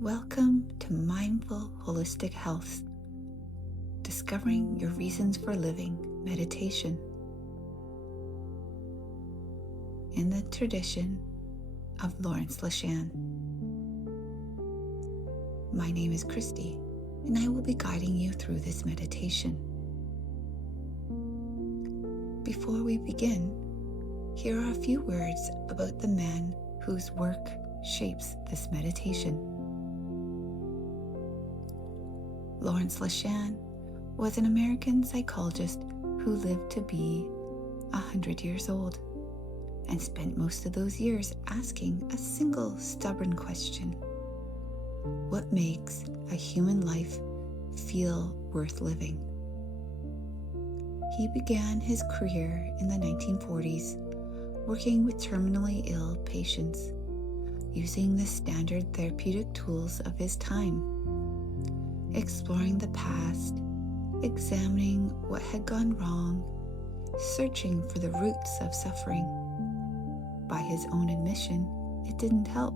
Welcome to Mindful Holistic Health, discovering your reasons for living meditation. In the tradition of LeShan. My name is Christy, and I will be guiding you through this meditation. Before we begin, here are a few words about the man whose work shapes this meditation. LeShan was an American psychologist who lived to be 100 years old and spent most of those years asking a single stubborn question: what makes a human life feel worth living? He began his career in the 1940s working with terminally ill patients, using the standard therapeutic tools of his time, exploring the past, examining what had gone wrong, searching for the roots of suffering. By his own admission, it didn't help.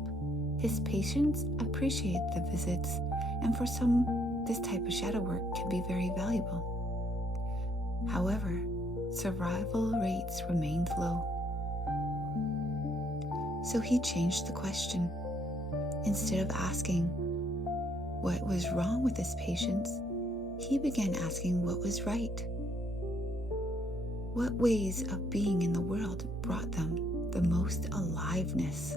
His patients appreciate the visits, and for some, this type of shadow work can be very valuable. However, survival rates remained low. So he changed the question. Instead of asking what was wrong with his patients, he began asking what was right. What ways of being in the world brought them the most aliveness?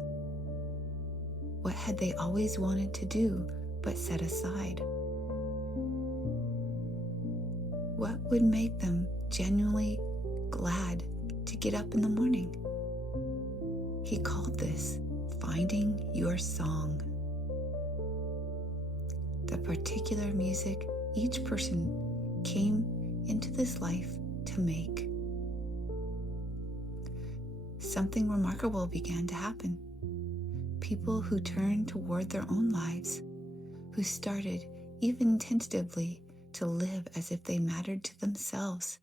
What had they always wanted to do but set aside? What would make them genuinely glad to get up in the morning? He called this finding your song. The particular music each person came into this life to make. Something remarkable began to happen. People who turned toward their own lives, who started, even tentatively, to live as if they mattered to themselves,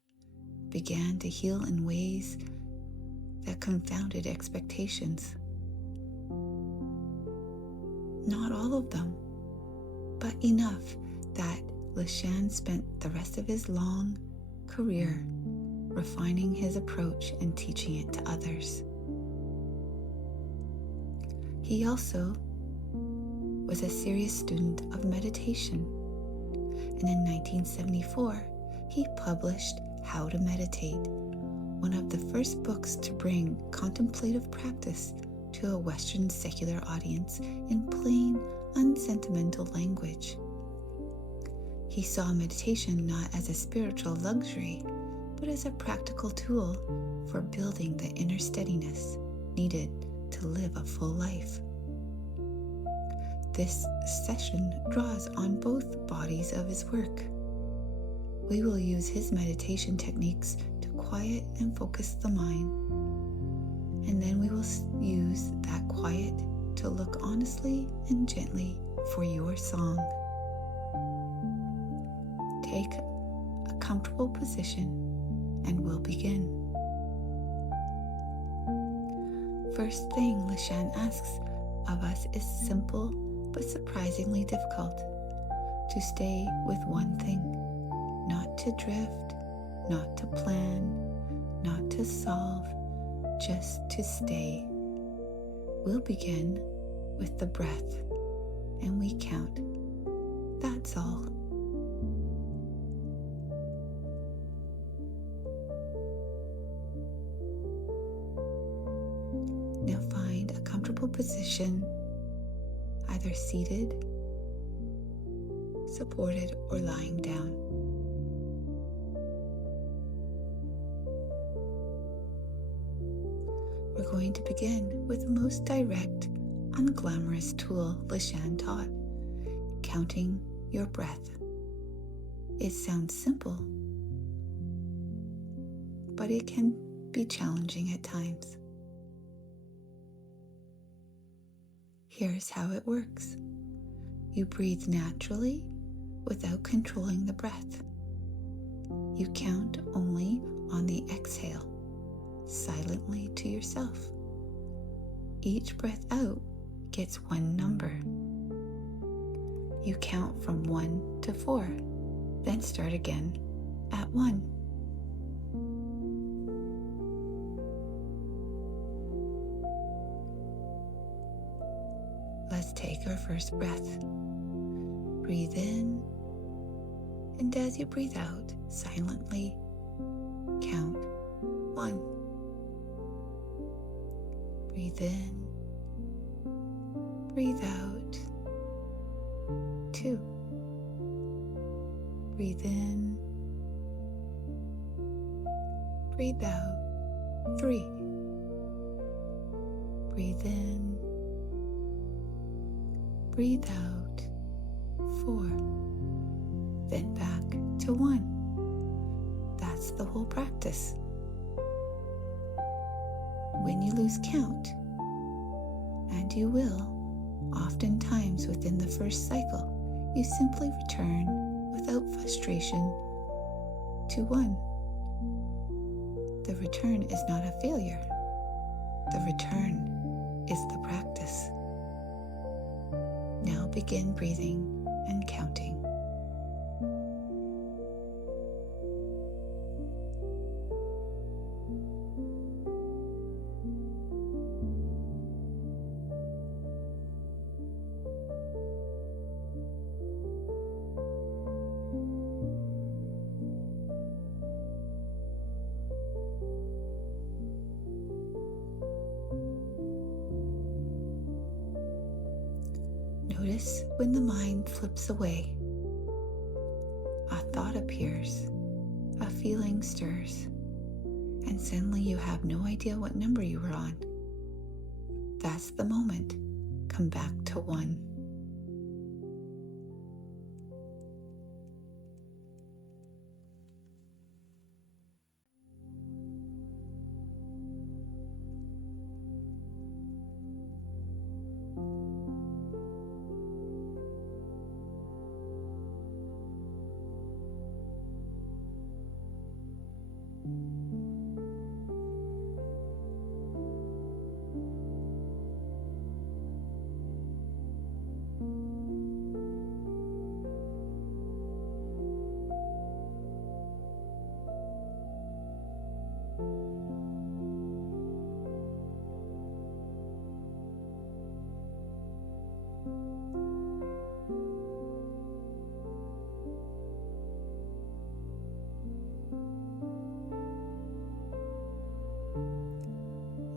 began to heal in ways that confounded expectations. Not all of them, but enough that LeShan spent the rest of his long career refining his approach and teaching it to others. He also was a serious student of meditation, and in 1974, he published How to Meditate, one of the first books to bring contemplative practice to a Western secular audience in plain, unsentimental language. He saw meditation not as a spiritual luxury, but as a practical tool for building the inner steadiness needed to live a full life. This session draws on both bodies of his work. We will use his meditation techniques to quiet and focus the mind, and then we will use that quiet to look honestly and gently for your song. Take a comfortable position and we'll begin. First thing LeShan asks of us is simple but surprisingly difficult: to stay with one thing, not to drift, not to plan, not to solve, just to stay. We'll begin with the breath, and we count. That's all. Now find a comfortable position, either seated, supported, or lying down. We're going to begin with the most direct, unglamorous tool LeShan taught: counting your breath. It sounds simple, but it can be challenging at times. Here's how it works. You breathe naturally without controlling the breath. You count only on the exhale, silently to yourself. Each breath out gets one number. You count from 1 to 4, then start again at 1. Let's take our first breath. Breathe in, and as you breathe out, silently count 1. Breathe in, breathe out, 2. Breathe in, breathe out, 3. Breathe in, breathe out, 4. Then back to 1. That's the whole practice. When you lose count, and you will, oftentimes within the first cycle, you simply return without frustration to 1. The return is not a failure. The return is the practice. Now begin breathing and counting. Notice when the mind flips away. A thought appears, a feeling stirs, and suddenly you have no idea what number you were on. That's the moment. Come back to 1.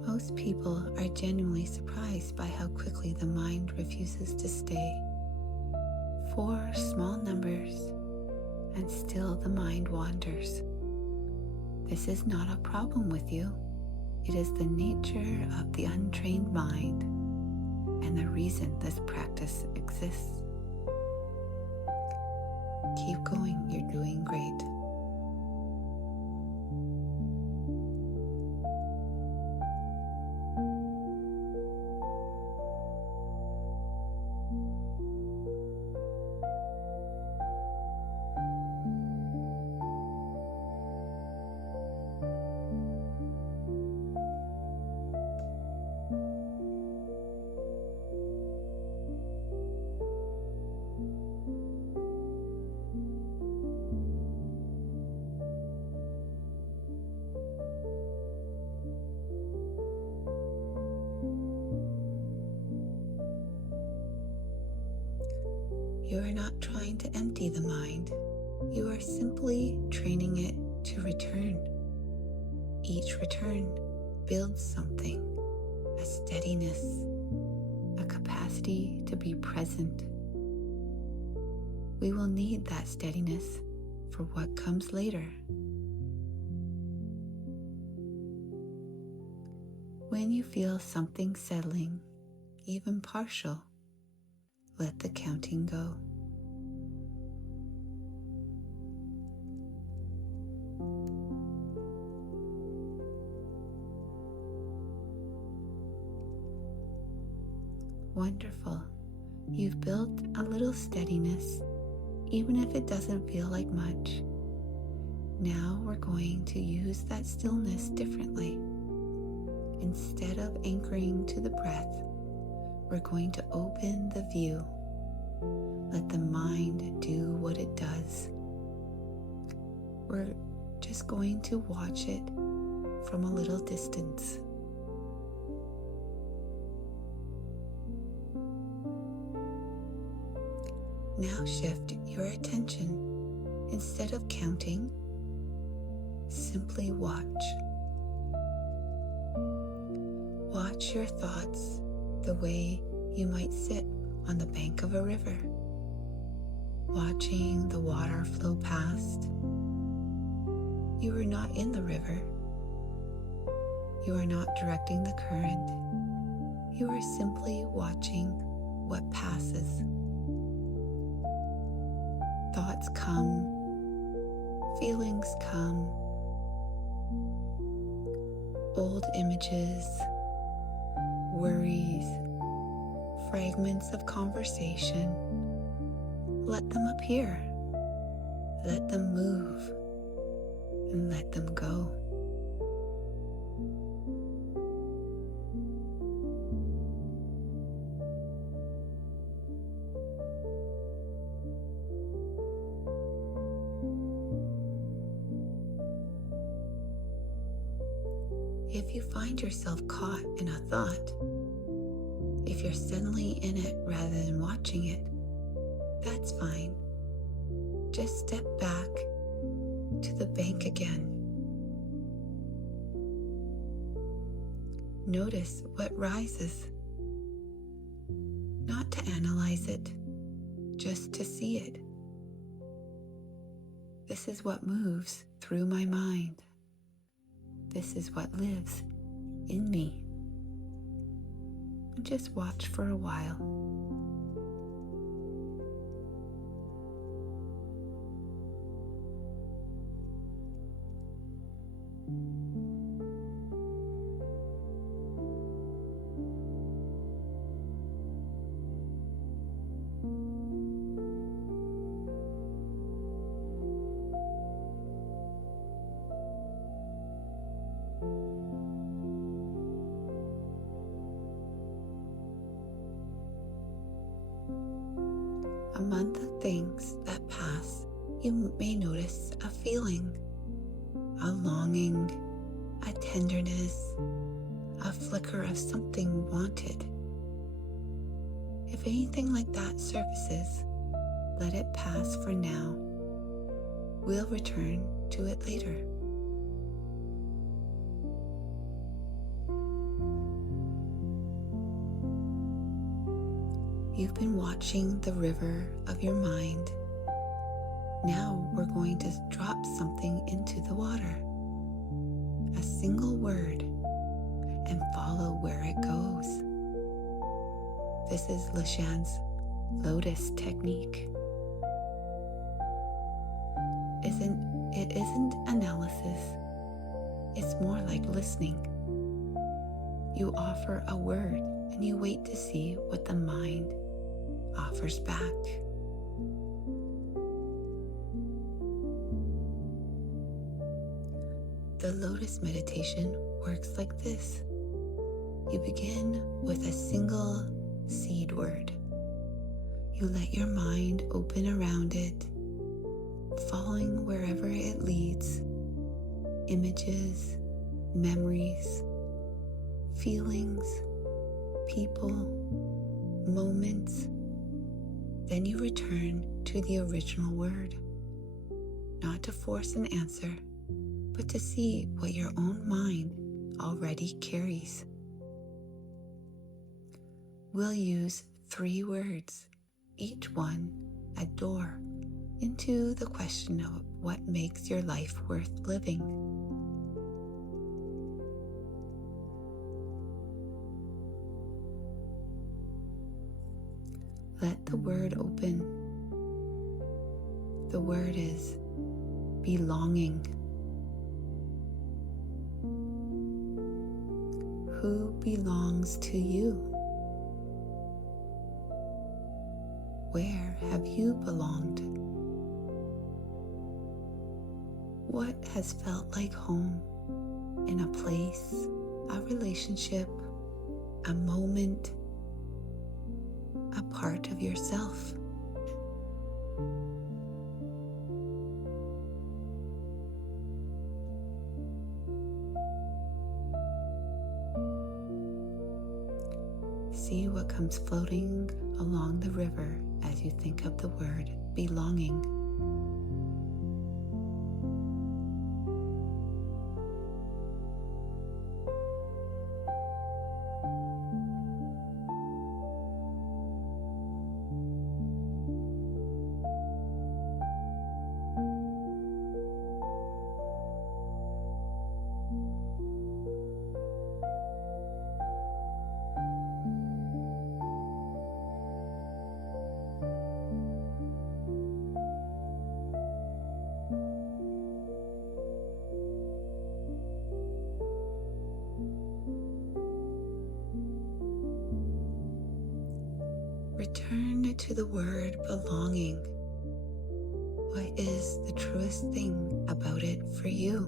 Most people are genuinely surprised by how quickly the mind refuses to stay. 4 small numbers, and still the mind wanders. This is not a problem with you. It is the nature of the untrained mind and the reason this practice exists. Keep going, you're doing great. You are not trying to empty the mind. You are simply training it to return. Each return builds something, a steadiness, a capacity to be present. We will need that steadiness for what comes later. When you feel something settling, even partial, let the counting go. Wonderful. You've built a little steadiness, even if it doesn't feel like much. Now we're going to use that stillness differently. Instead of anchoring to the breath, we're going to open the view. Let the mind do what it does. We're just going to watch it from a little distance. Now shift your attention. Instead of counting, simply watch. Watch your thoughts the way you might sit on the bank of a river, watching the water flow past. You are not in the river. You are not directing the current. You are simply watching what passes. Thoughts come, feelings come, old images, worries, fragments of conversation. Let them appear, let them move, and let them go. If you find yourself caught in a thought, if you're suddenly in it rather than watching it, that's fine. Just step back to the bank again. Notice what rises. Not to analyze it, just to see it. This is what moves through my mind. This is what lives in me. And just watch for a while. Among the things that pass, you may notice a feeling, a longing, a tenderness, a flicker of something wanted. If anything like that surfaces, let it pass for now. We'll return to it later. You've been watching the river of your mind. Now we're going to drop something into the water. A single word, and follow where it goes. This is LeShan's lotus technique. It isn't analysis. It's more like listening. You offer a word and you wait to see what the mind offers back. The lotus meditation works like this. You begin with a single seed word. You let your mind open around it, following wherever it leads. Images, memories, feelings, people, moments. Then you return to the original word, not to force an answer, but to see what your own mind already carries. We'll use 3 words, each one a door into the question of what makes your life worth living. Let the word open. The word is belonging. Who belongs to you? Where have you belonged? What has felt like home in a place, a relationship, a moment, a part of yourself? See what comes floating along the river as you think of the word belonging. Return to the word belonging. What is the truest thing about it for you?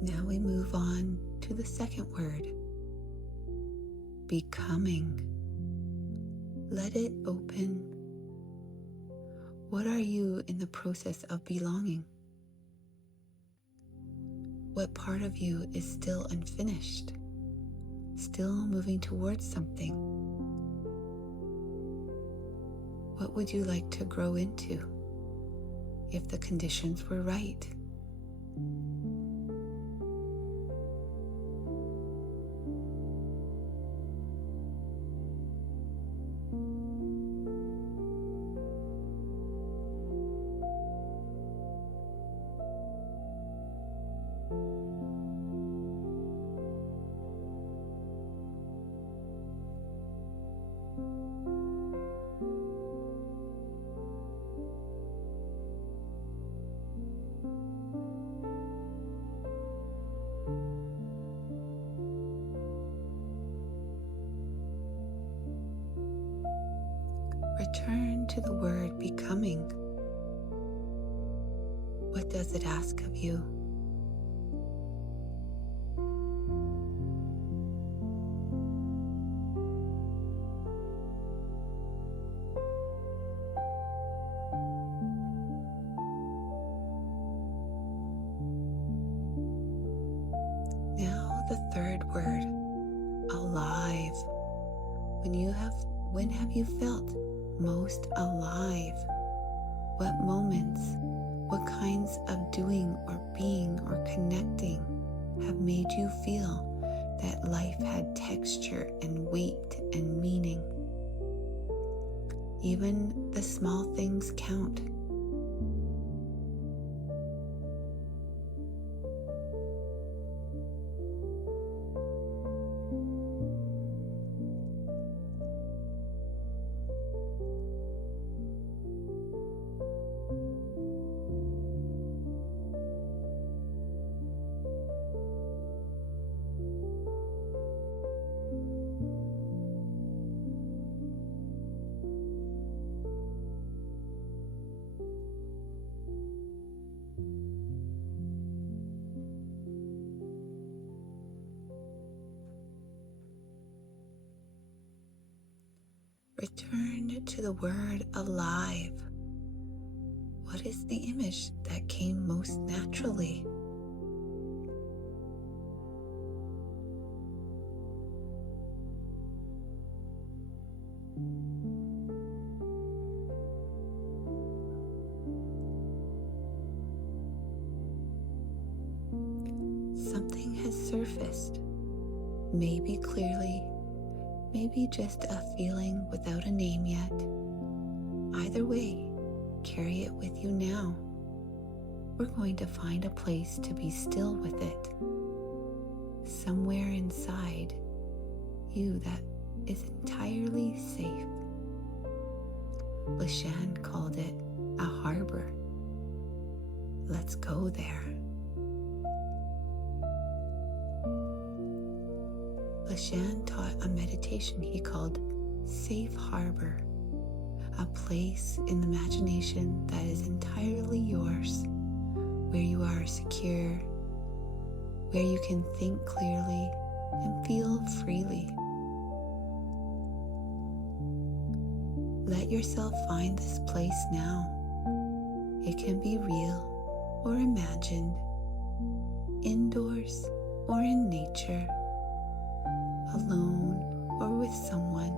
Now we move on to the second word, becoming. Let it open. What are you in the process of belonging? What part of you is still unfinished, still moving towards something? What would you like to grow into if the conditions were right? Return to the word becoming. What does it ask of you? Now the third word, alive. When have you felt most alive? What moments, what kinds of doing or being or connecting have made you feel that life had texture and weight and meaning? Even the small things count. Return to the word alive. What is the image that came most naturally? Something has surfaced, maybe clearly, maybe just a feeling without a name yet. Either way, carry it with you now. We're going to find a place to be still with it. Somewhere inside you that is entirely safe. LeShan called it a harbor. Let's go there. LeShan taught a meditation he called Safe Harbor, a place in the imagination that is entirely yours, where you are secure, where you can think clearly and feel freely. Let yourself find this place now. It can be real or imagined, indoors or in nature, alone or with someone.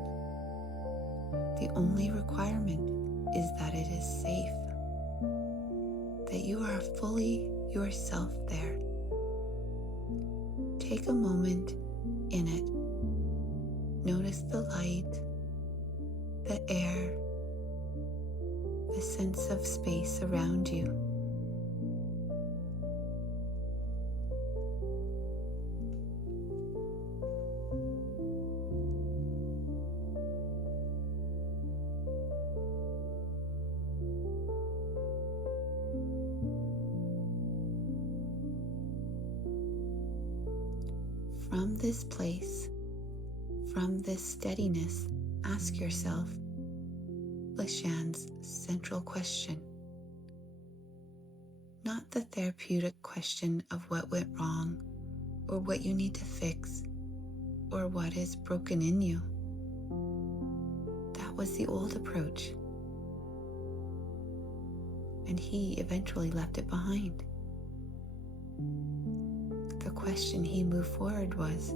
The only requirement is that it is safe, that you are fully yourself there. Take a moment in it. Notice the light, the air, the sense of space around you. From this place, from this steadiness, ask yourself LeShan's central question. Not the therapeutic question of what went wrong, or what you need to fix, or what is broken in you. That was the old approach, and he eventually left it behind. The question he moved forward was,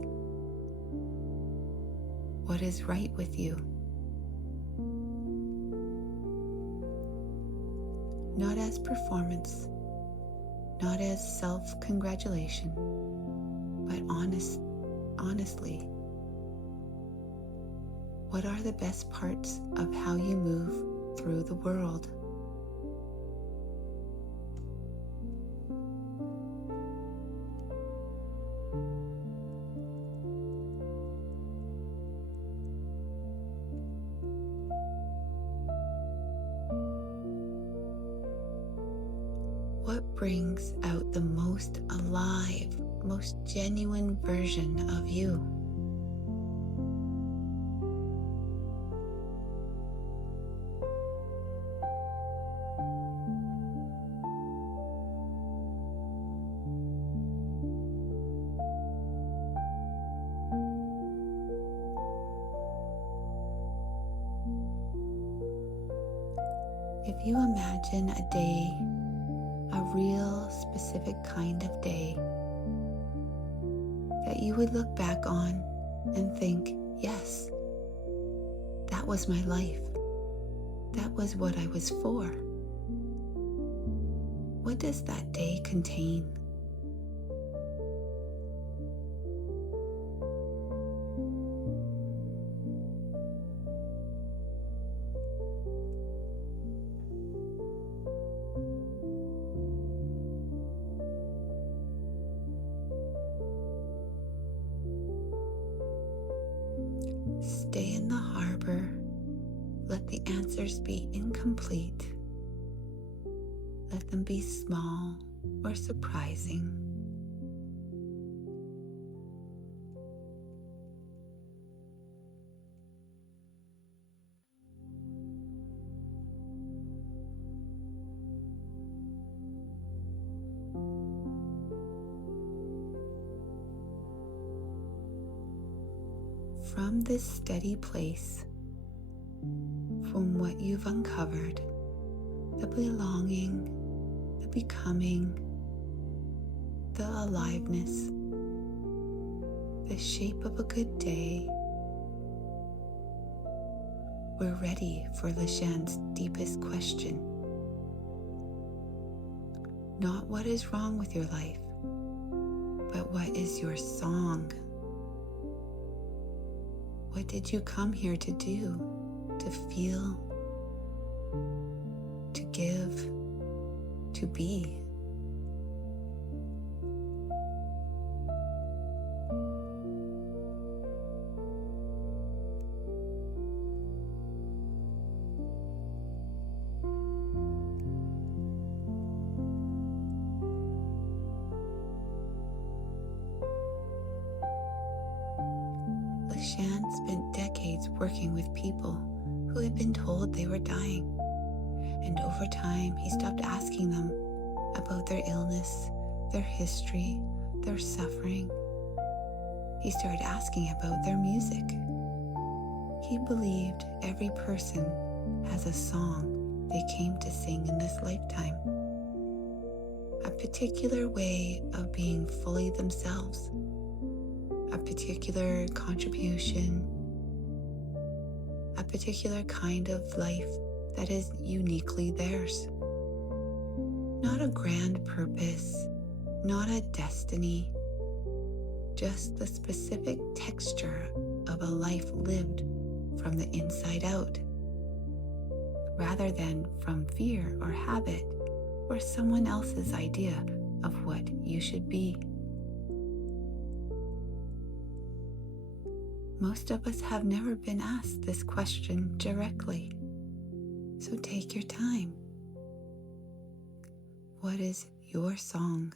what is right with you? Not as performance, not as self-congratulation, but honestly, what are the best parts of how you move through the world? What brings out the most alive, most genuine version of you? If you imagine a day, a real specific kind of day that you would look back on and think, yes, that was my life. That was what I was for. What does that day contain? Stay in the harbor. Let the answers be incomplete. Let them be small or surprising. From this steady place, from what you've uncovered, the belonging, the becoming, the aliveness, the shape of a good day, we're ready for LeShan's deepest question. Not what is wrong with your life, but what is your song? What did you come here to do? To feel? To give? To be? LeShan spent decades working with people who had been told they were dying. And over time, he stopped asking them about their illness, their history, their suffering. He started asking about their music. He believed every person has a song they came to sing in this lifetime, a particular way of being fully themselves, a particular contribution, a particular kind of life that is uniquely theirs. Not a grand purpose, not a destiny, just the specific texture of a life lived from the inside out, rather than from fear or habit or someone else's idea of what you should be. Most of us have never been asked this question directly, so take your time. What is your song?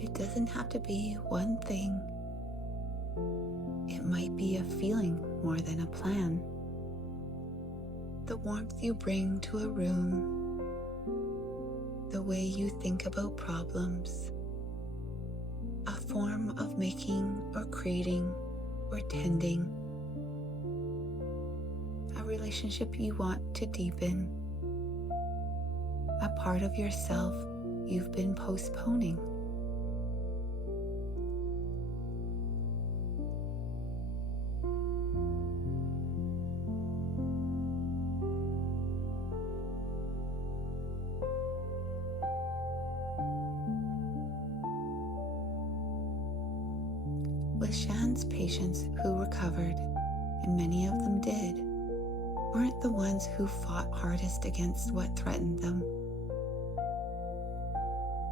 It doesn't have to be one thing. It might be a feeling more than a plan. The warmth you bring to a room, the way you think about problems, a form of making or creating or tending, a relationship you want to deepen, a part of yourself you've been postponing. LeShan's patients who recovered, and many of them did, weren't the ones who fought hardest against what threatened them.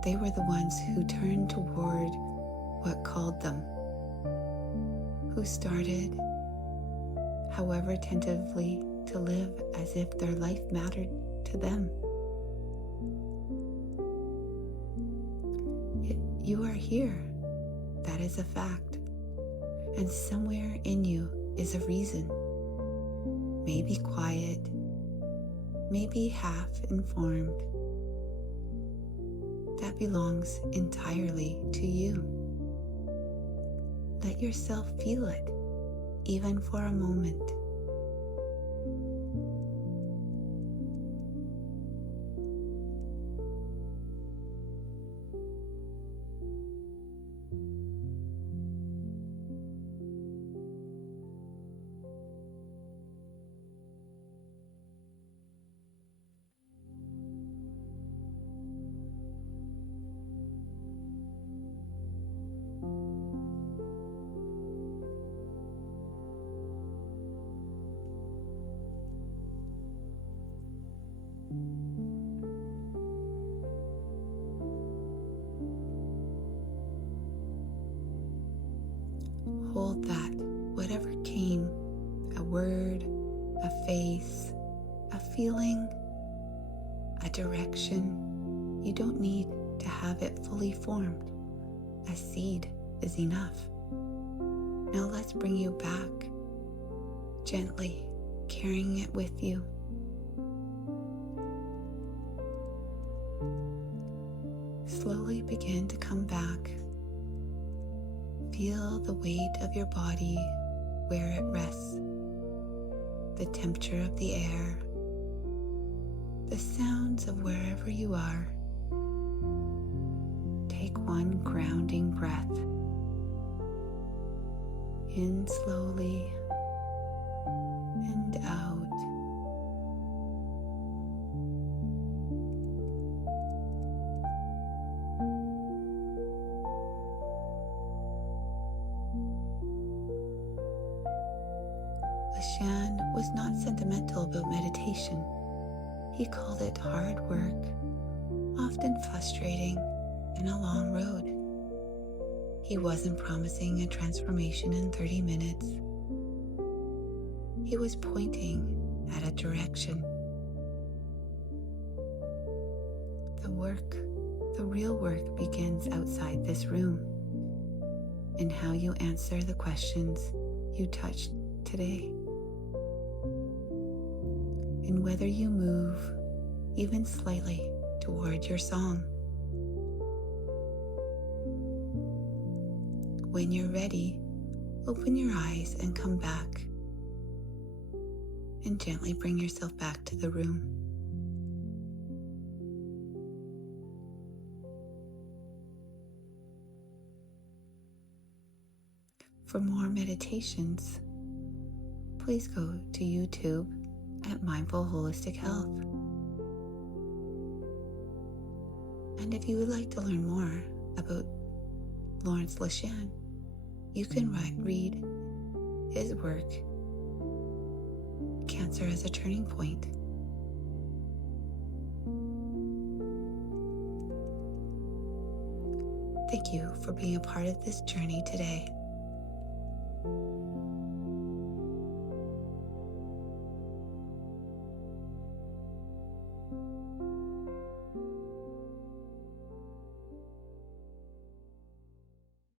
They were the ones who turned toward what called them, who started, however tentatively, to live as if their life mattered to them. You are here. That is a fact. And somewhere in you is a reason. Maybe quiet, maybe half informed, that belongs entirely to you. Let yourself feel it, even for a moment. Hold that, whatever came, a word, a face, a feeling, a direction. You don't need to have it fully formed. A seed is enough. Now let's bring you back, gently carrying it with you. Slowly begin to come back. Feel the weight of your body where it rests, the temperature of the air, the sounds of wherever you are. Take one grounding breath. In slowly and out. LeShan was not sentimental about meditation. He called it hard work, often frustrating, and a long road. He wasn't promising a transformation in 30 minutes. He was pointing at a direction. The real work begins outside this room, in how you answer the questions you touched today, and whether you move even slightly toward your song. When you're ready, open your eyes and come back, and gently bring yourself back to the room. For more meditations, please go to YouTube at Mindful Holistic Health. And if you would like to learn more about LeShan, you can read his work, Cancer as a Turning Point. Thank you for being a part of this journey today.